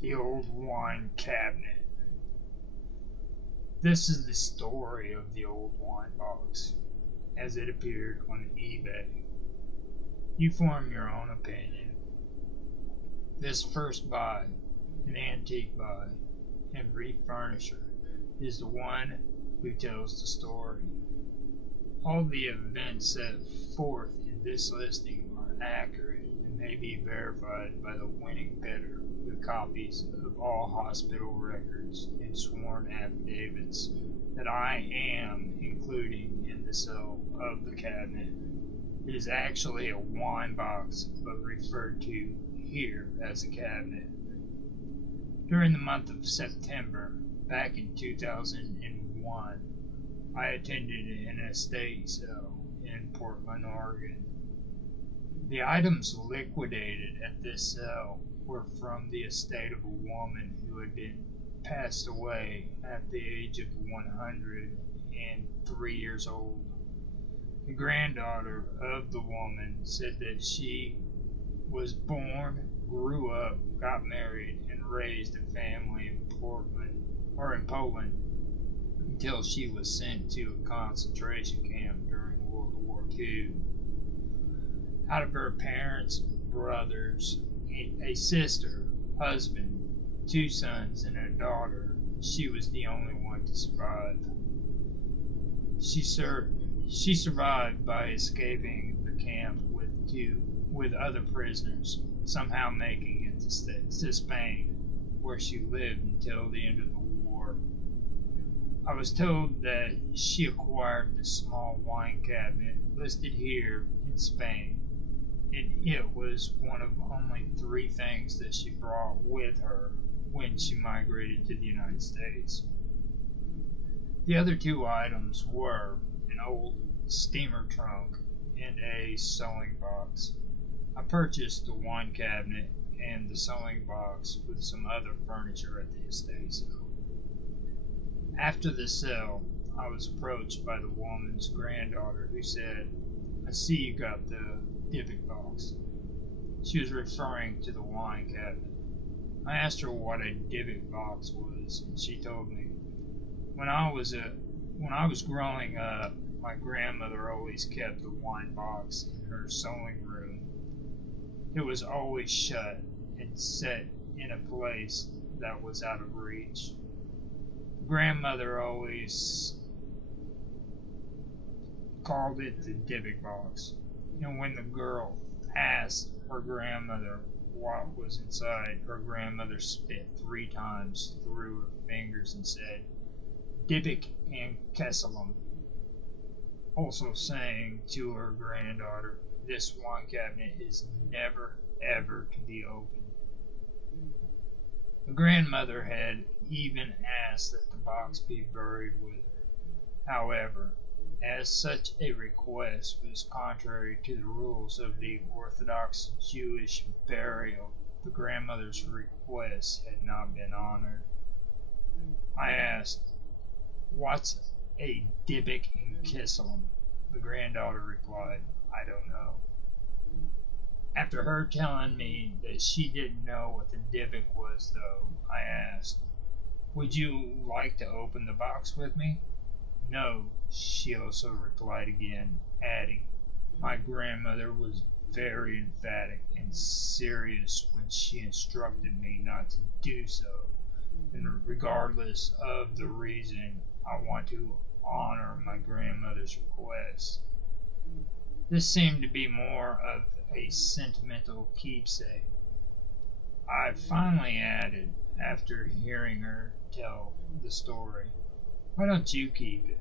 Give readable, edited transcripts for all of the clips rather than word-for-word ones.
The old wine cabinet. This is the story of the old wine box, as it appeared on eBay. You form your own opinion. This first buy, an antique buy, and refurnisher is the one who tells the story. All the events set forth in this listing are accurate and may be verified by the winning bidder with copies of all hospital records and sworn affidavits that I am including in the sale of the cabinet. It is actually a wine box, but referred to here as a cabinet. During the month of September, back in 2001, I attended an estate sale in Portland, Oregon. The items liquidated at this sale were from the estate of a woman who had been passed away at the age of 103 years old. The granddaughter of the woman said that she was born, grew up, got married, and raised a family in Poland until she was sent to a concentration camp during World War II. Out of her parents, brothers, a sister, husband, two sons, and a daughter, she was the only one to survive. She survived by escaping the camp with other prisoners, somehow making it to Spain, where she lived until the end of the war. I was told that she acquired the small wine cabinet listed here in Spain, and it was one of only 3 things that she brought with her when she migrated to the United States. The other 2 items were an old steamer trunk and a sewing box. I purchased the wine cabinet and the sewing box with some other furniture at the estate sale. After the sale, I was approached by the woman's granddaughter who said, "I see you got the Dybbuk box." She was referring to the wine cabinet. I asked her what a Dybbuk box was, and she told me, When I was growing up, my grandmother always kept the wine box in her sewing room. It was always shut and set in a place that was out of reach. Grandmother always called it the Dybbuk box, and when the girl asked her grandmother what was inside, her grandmother spit 3 times through her fingers and said, "Dybbuk and Kesselum," also saying to her granddaughter, "This wine cabinet is never ever to be opened." The grandmother had even asked that the box be buried with her. However, as such a request was contrary to the rules of the Orthodox Jewish burial, the grandmother's request had not been honored. I asked, "What's a Dybbuk and Kisselum?" The granddaughter replied, "I don't know." After her telling me that she didn't know what the Dybbuk was, though, I asked, "Would you like to open the box with me?" "No," she also replied again, adding, "My grandmother was very emphatic and serious when she instructed me not to do so, and regardless of the reason, I want to honor my grandmother's request." This seemed to be more of a sentimental keepsake. I finally added, after hearing her tell the story, "Why don't you keep it?"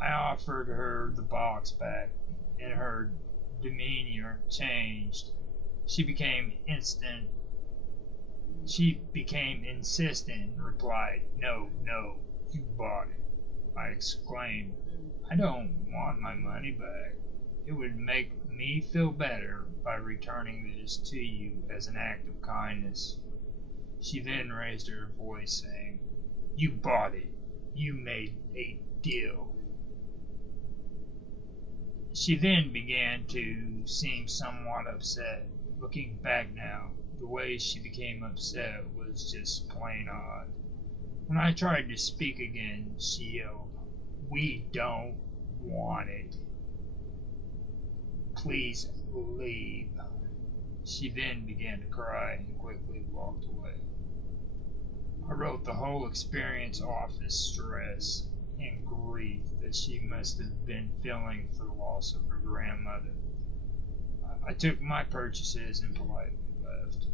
I offered her the box back, and her demeanor changed. She became insistent and replied, "No, no, you bought it." I exclaimed, "I don't want my money back. It would make me feel better by returning this to you as an act of kindness." She then raised her voice, saying, "You bought it. You made a deal." She then began to seem somewhat upset. Looking back now, the way she became upset was just plain odd. When I tried to speak again, she yelled, "We don't want it. Please leave." She then began to cry and quickly walked away. I wrote the whole experience off as stress and grief that she must have been feeling for the loss of her grandmother. I took my purchases and politely left.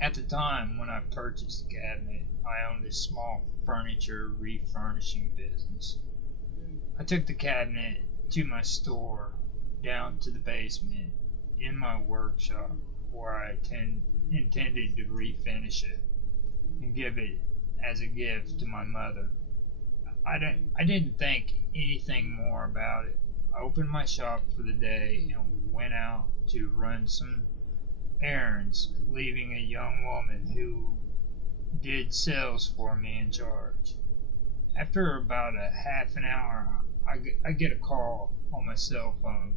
At the time when I purchased the cabinet, I owned a small furniture refurnishing business. I took the cabinet to my store, down to the basement, in my workshop, where I intended to refinish it and give it as a gift to my mother. I didn't think anything more about it. I opened my shop for the day and went out to run some errands, leaving a young woman who did sales for me in charge. After about a half an hour, I get a call on my cell phone,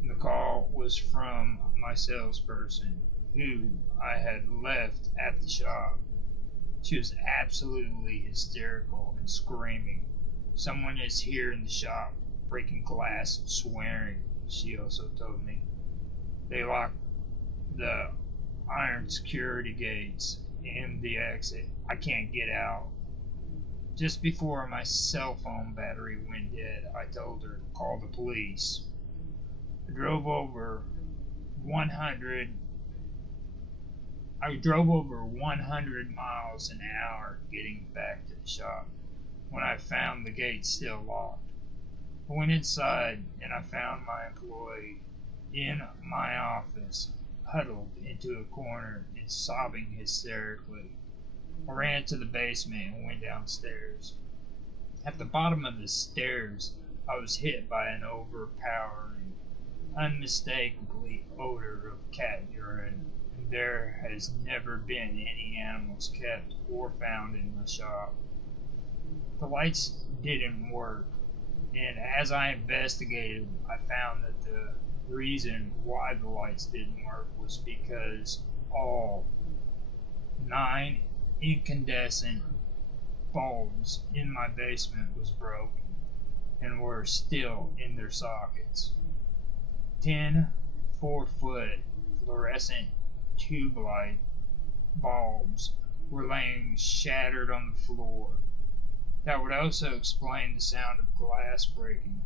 and the call was from my salesperson, who I had left at the shop. She was absolutely hysterical and screaming, "Someone is here in the shop, breaking glass and swearing," she also told me. "They locked the iron security gates and the exit. I can't get out." Just before my cell phone battery went dead, I told her to call the police. I drove over 100 I drove over 100 miles an hour getting back to the shop when I found the gate still locked. I went inside and I found my employee in my office, huddled into a corner and sobbing hysterically. I ran to the basement and went downstairs. At the bottom of the stairs, I was hit by an overpowering, unmistakably odor of cat urine, and there has never been any animals kept or found in my shop. The lights didn't work, and as I investigated, I found that the reason why the lights didn't work was because all 9 incandescent bulbs in my basement was broken and were still in their sockets. 10 4-foot fluorescent tube light bulbs were laying shattered on the floor. That would also explain the sound of glass breaking,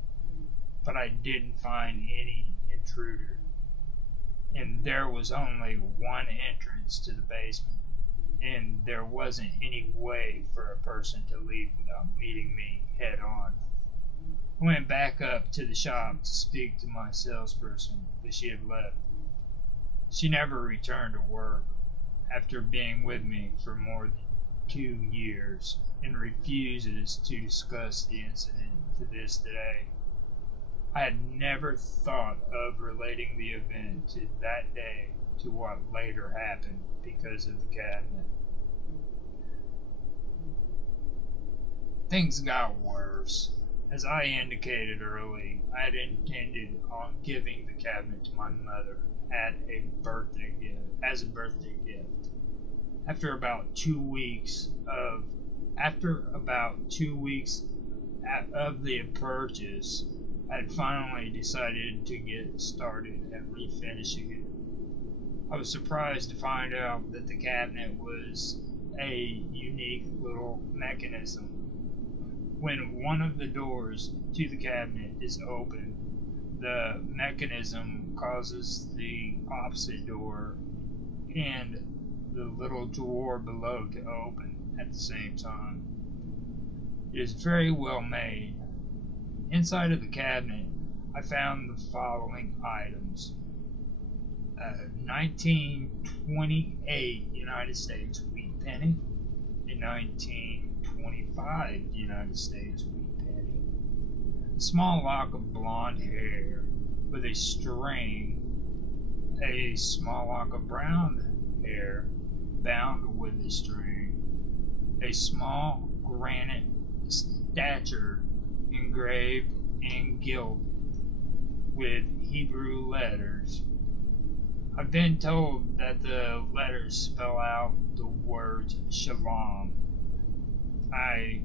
but I didn't find any intruder, and there was only one entrance to the basement, and there wasn't any way for a person to leave without meeting me head on. I went back up to the shop to speak to my salesperson, but she had left. She never returned to work after being with me for more than 2 years and refuses to discuss the incident to this day. I had never thought of relating the event to that day to what later happened because of the cabinet. Things got worse. As I indicated early, I had intended on giving the cabinet to my mother as a birthday gift. After about 2 weeks of the purchase, I had finally decided to get started at refinishing it. I was surprised to find out that the cabinet was a unique little mechanism. When one of the doors to the cabinet is open, the mechanism causes the opposite door and the little drawer below to open at the same time. It is very well made. Inside of the cabinet, I found the following items: 1928 United States wheat penny, a 1925 United States wheat penny, a small lock of blonde hair with a string, a small lock of brown hair bound with a string, a small granite statue engraved in gilt with Hebrew letters. I've been told that the letters spell out the words Shalom. A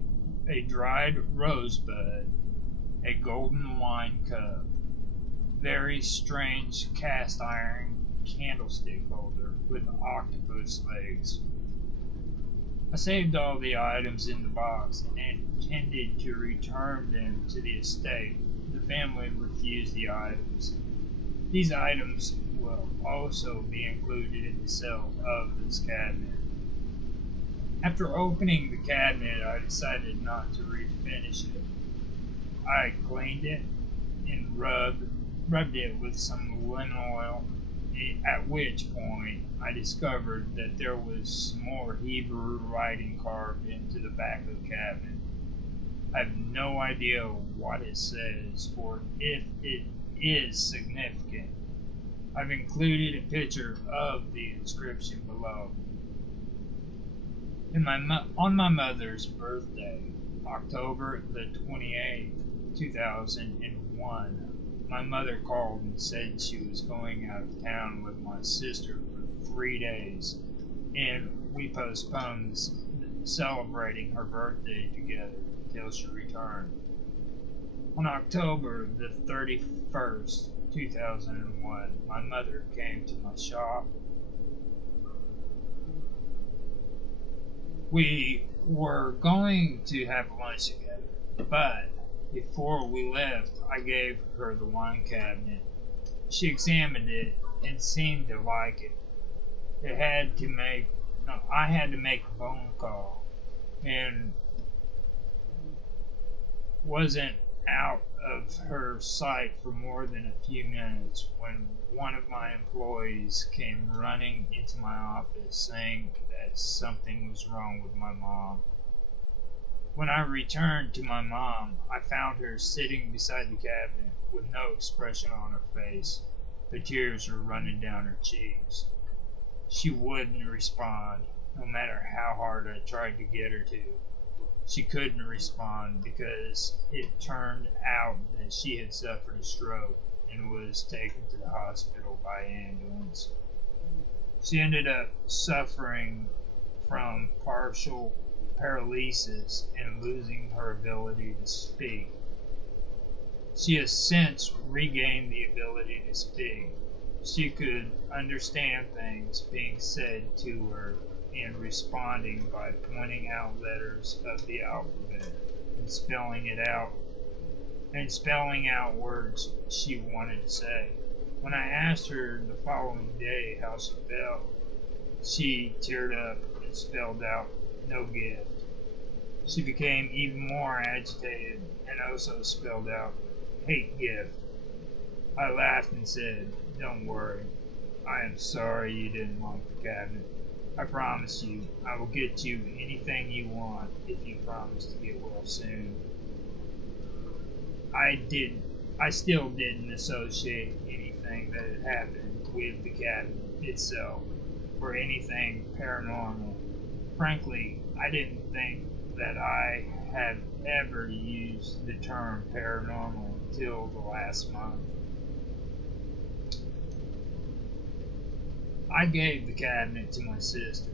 dried rosebud, a golden wine cup, very strange cast iron candlestick holder with octopus legs. I saved all the items in the box and intended to return them to the estate. The family refused the items. These items will also be included in the sale of this cabinet. After opening the cabinet, I decided not to refinish it. I cleaned it and rubbed it with some linseed oil, at which point I discovered that there was some more Hebrew writing carved into the back of the cabinet. I have no idea what it says or if it is significant. I've included a picture of the inscription below. On my mother's birthday, October the 28th, 2001, my mother called and said she was going out of town with my sister for 3 days, and we postponed celebrating her birthday together until she returned. On October the 31st, 2001, my mother came to my shop. We were going to have lunch together, but before we left, I gave her the wine cabinet. She examined it and seemed to like it. I had to make a phone call and wasn't out of her sight for more than a few minutes when one of my employees came running into my office saying that something was wrong with my mom. When I returned to my mom, I found her sitting beside the cabinet with no expression on her face. The tears were running down her cheeks. She wouldn't respond, no matter how hard I tried to get her to. She couldn't respond because it turned out that she had suffered a stroke and was taken to the hospital by ambulance. She ended up suffering from partial paralysis and losing her ability to speak. She has since regained the ability to speak. She could understand things being said to her and responding by pointing out letters of the alphabet and spelling out words she wanted to say. When I asked her the following day how she felt, she teared up and spelled out no gift. She became even more agitated and also spelled out hate gift. I laughed and said, "Don't worry. I am sorry you didn't like the cabinet. I promise you I will get you anything you want if you promise to get well soon." I still didn't associate anything that had happened with the cabinet itself or anything paranormal. Frankly, I didn't think that I had ever used the term paranormal until the last month. I gave the cabinet to my sister.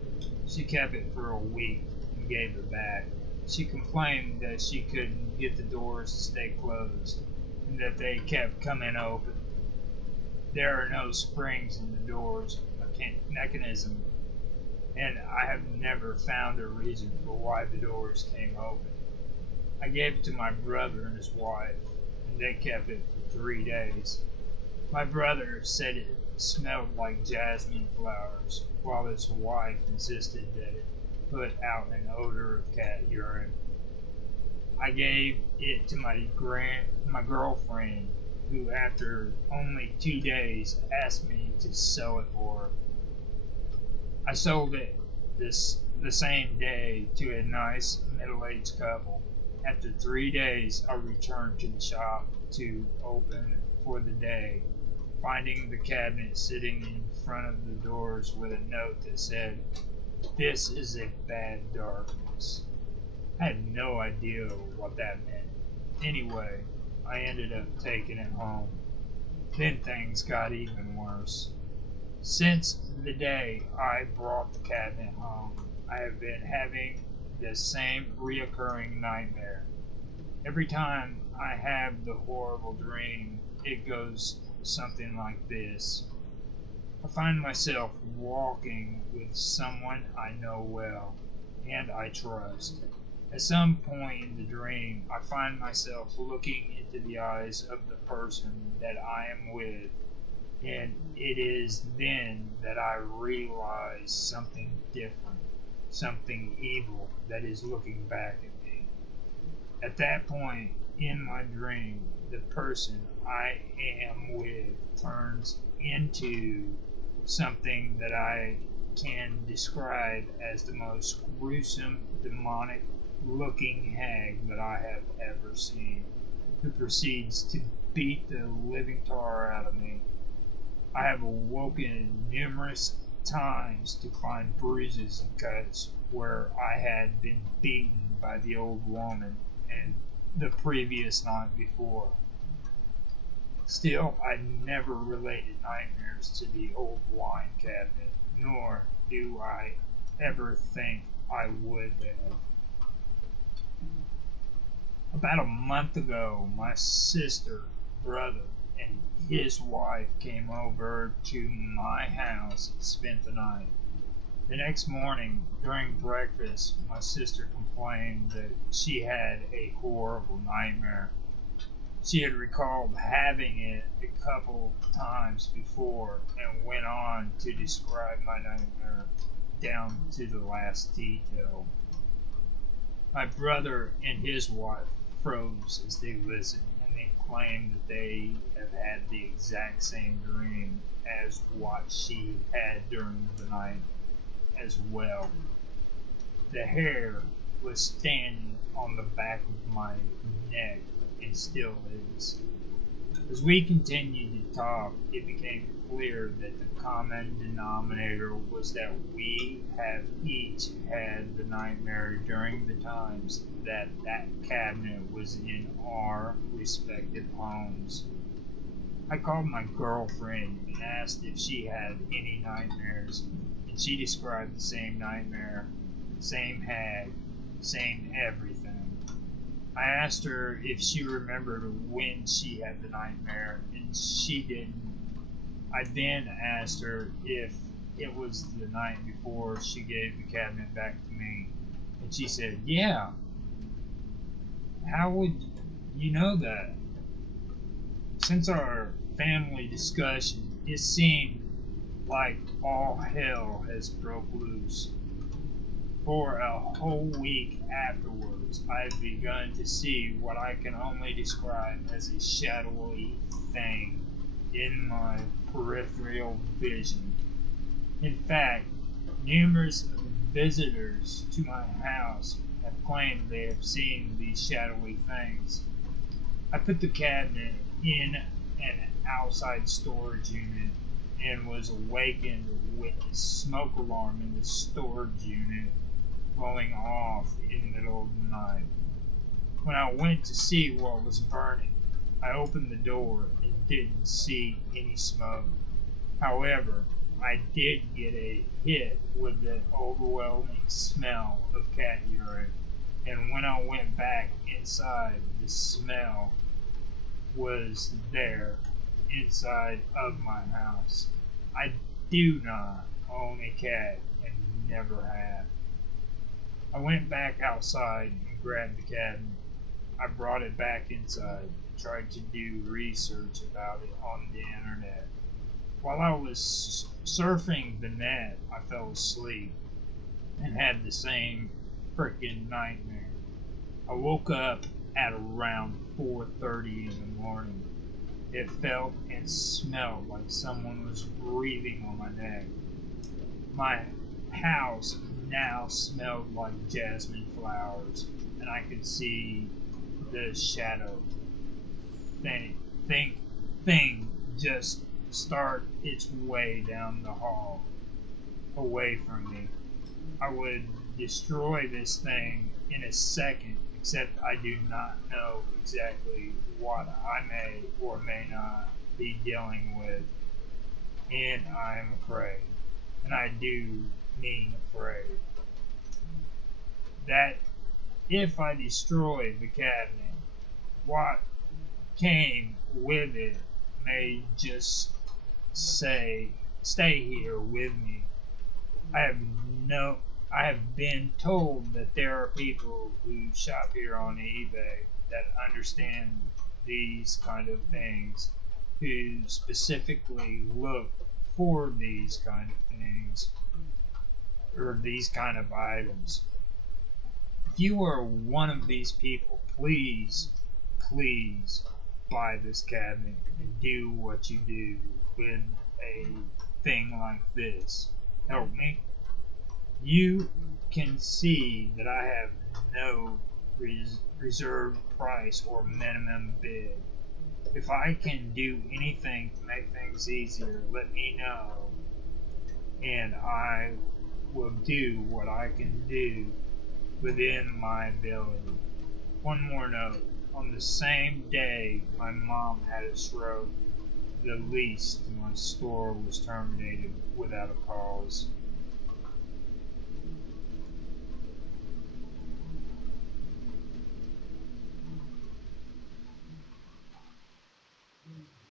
She kept it for a week and gave it back. She complained that she couldn't get the doors to stay closed and that they kept coming open. There are no springs in the door's mechanism, and I have never found a reason for why the doors came open. I gave it to my brother and his wife, and they kept it for 3 days. My brother said it smelled like jasmine flowers, while his wife insisted that it put out an odor of cat urine. I gave it to my girlfriend, who after only 2 days asked me to sell it for her. I sold it the same day to a nice middle-aged couple. After 3 days, I returned to the shop to open for the day, finding the cabinet sitting in front of the doors with a note that said, "This is a bad darkness." I had no idea what that meant. Anyway, I ended up taking it home. Then things got even worse. Since the day I brought the cabinet home, I have been having the same reoccurring nightmare. Every time I have the horrible dream, it goes something like this. I find myself walking with someone I know well and I trust. At some point in the dream, I find myself looking into the eyes of the person that I am with, and it is then that I realize something different, something evil that is looking back at me. At that point in my dream, the person I am with turns into something that I can describe as the most gruesome, demonic looking hag that I have ever seen, who proceeds to beat the living tar out of me. I have awoken numerous times to find bruises and cuts where I had been beaten by the old woman and the previous night before. Still, I never related nightmares to the old wine cabinet, nor do I ever think I would have. About a month ago, my sister, brother, and his wife came over to my house and spent the night. The next morning, during breakfast, my sister complained that she had a horrible nightmare. She had recalled having it a couple times before and went on to describe my nightmare down to the last detail. My brother and his wife froze as they listened and then claimed that they have had the exact same dream as what she had during the night as well. The hair was standing on the back of my neck and still is. As we continued to talk, it became clear that the common denominator was that we have each had the nightmare during the times that that cabinet was in our respective homes. I called my girlfriend and asked if she had any nightmares, and she described the same nightmare, same hag, same everything. I asked her if she remembered when she had the nightmare, and she didn't. I then asked her if it was the night before she gave the cabinet back to me, and she said, "Yeah, how would you know that?" Since our family discussion, it seemed like all hell has broke loose. For a whole week afterwards, I've begun to see what I can only describe as a shadowy thing in my peripheral vision. In fact, numerous visitors to my house have claimed they have seen these shadowy things. I put the cabinet in an outside storage unit and was awakened with the smoke alarm in the storage unit going off in the middle of the night. When I went to see what was burning, I opened the door and didn't see any smoke. However, I did get a hit with the overwhelming smell of cat urine, and when I went back inside, the smell was there inside of my house. I do not own a cat and never have. I went back outside and grabbed the cabinet. I brought it back inside, tried to do research about it on the internet. While I was surfing the net, I fell asleep and had the same frickin' nightmare. I woke up at around 4:30 in the morning. It felt and smelled like someone was breathing on my neck. My house now smelled like jasmine flowers, and I could see the shadow thing, think, thing just start its way down the hall away from me. I would destroy this thing in a second, except I do not know exactly what I may or may not be dealing with, and I am afraid, and I do mean afraid, that if I destroy the cabinet, what came with it may just stay here with me. I have no I have been told that there are people who shop here on eBay that understand these kind of things, who specifically look for these kind of things or these kind of items. If you are one of these people, please buy this cabinet and do what you do with a thing like this. Help me. You can see that I have no reserved price or minimum bid. If I can do anything to make things easier, let me know, and I will do what I can do within my ability. One more note. On the same day my mom had a stroke, the lease to my store was terminated without a cause.